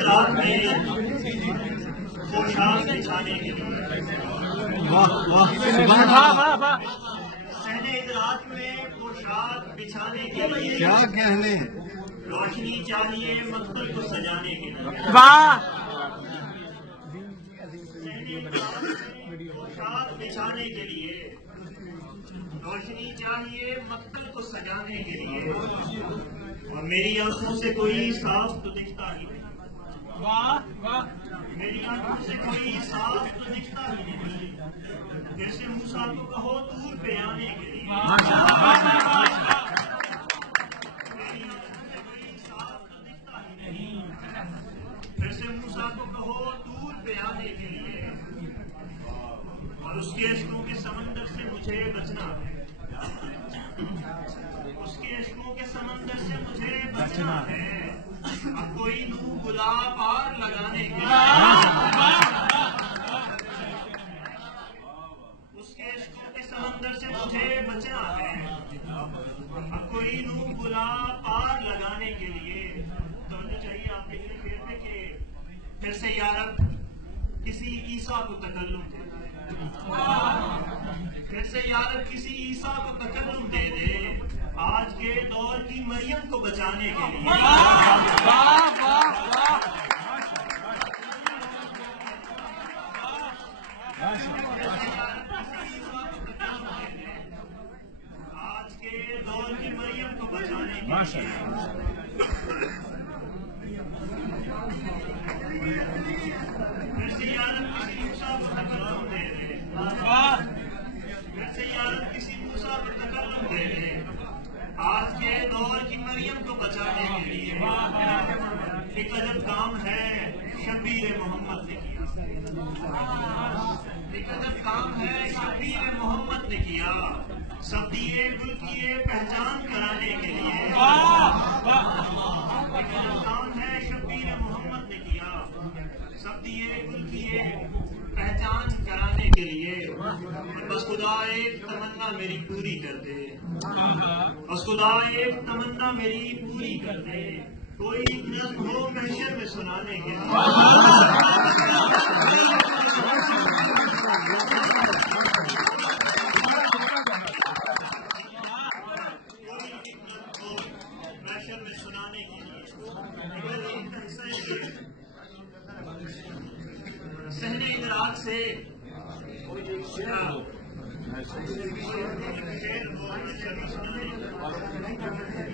رات میں پوشاک بچھانے کے لیے رات میں پوشاک بچھانے کے لیے کیا کہنے روشنی چاہیے مقبول کو سجانے کے لیے پوشاک بچھانے کے لیے روشنی چاہیے مقبول کو سجانے کے لیے اور میری آنکھوں سے کوئی صاف تو دکھتا ہی نہیں میری آنکھوں سے کوئی صاف تو دکھتا ہی نہیں پھر سے موسیٰ کو کہو دور پہ آنے کے لیے میری آنکھوں سے کوئی صاف تو دکھتا ہی نہیں پھر سے موسیٰ کو کہو دور پہ آنے کے لیے اور اس کے عشقوں کے سمندر سے مجھے بچنا ہے اس کے عشقوں کے سمندر سے مجھے بچنا ہے اب کوئی نو بلا پار لگانے کے لیے اس کے عشقوں کے سمندر سے مجھے بچنا ہے اب کوئی نو بلا پار لگانے کے لیے توجہ چاہیے آپ دیکھ رہے پھر میں کہ پھر سے یارب کسی عیسیٰ کو تکلم دے پھر سے یارب کسی عیسیٰ کو تکلم دے دے آج کے دور کی مریم کو بچانے کے لیے آج کے دور کی مریم کو بچانے کے لیے پھر سے یارب کسی موسیٰ کو تکلم دے دے پھر سے یارب کسی موسیٰ کو تکلم دے دے آج کے دور کی مریم کو بچانے کے لیے ایک عجب کام ہے شبیر محمد نے کیا ایک عجب کام ہے شبیر محمد نے کیا سب دیے گل کیے پہچان کرانے کے لیے ایک عجب کام ہے شبیر محمد نے کیا سب دیے گل کیے پہچان کرانے کے لیے بس خدا ایک تمنا میری پوری کر دے بس خدا ایک تمنا میری پوری کر دے کوئی نظم ہو محشر میں سنانے کے لیے محشر میں سنانے کے لیے صحنہ ادراک سے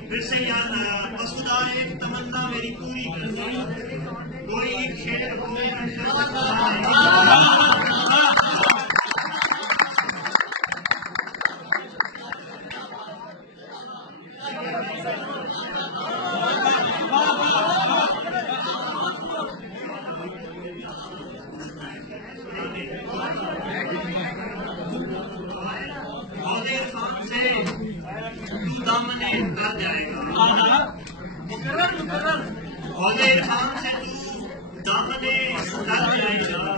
پھر سے یاد آیا بس خدا ایک تمنا میری پوری کر دے کوئی ایک شعر ہو دامنے ڈر جائے گا عہدے خان سے تو دامنے ڈر جائے گا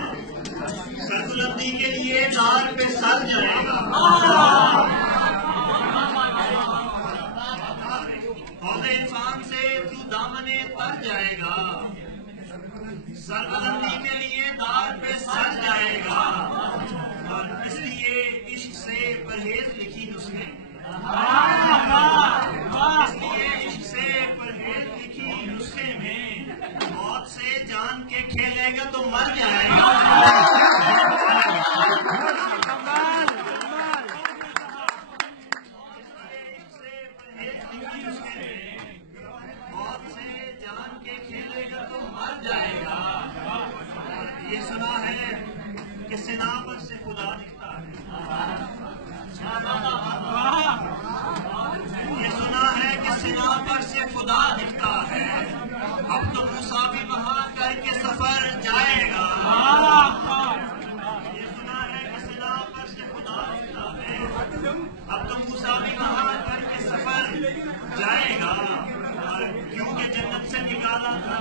سربلندی کے لیے دار پہ سر جائے گا عہدے خان سے تو دامنے ڈر جائے گا سربلندی کے لیے دار پہ سر جائے گا اور اس لیے عشق سے پرہیز لکھی نسخے اس لیے عشق سے پرہیز لکھی نسخے میں موت سے جان کے کھیلے گا تو مر جائے گا موت سے جان کے کھیلے گا تو مر جائے گا یہ سنا ہے کہ سنا پر سے خدا دکھتا ہے یہ سنا ہے کہ سنا پر سے خدا دکھتا ہے اب تو موسیٰ بھی وہاں کر کے سفر جائے گا یہ سنا ہے کہ سنا پر سے خدا دکھتا ہے اب تو موسیٰ بھی وہاں کر کے سفر جائے گا کیونکہ جنت سے نکالا تھا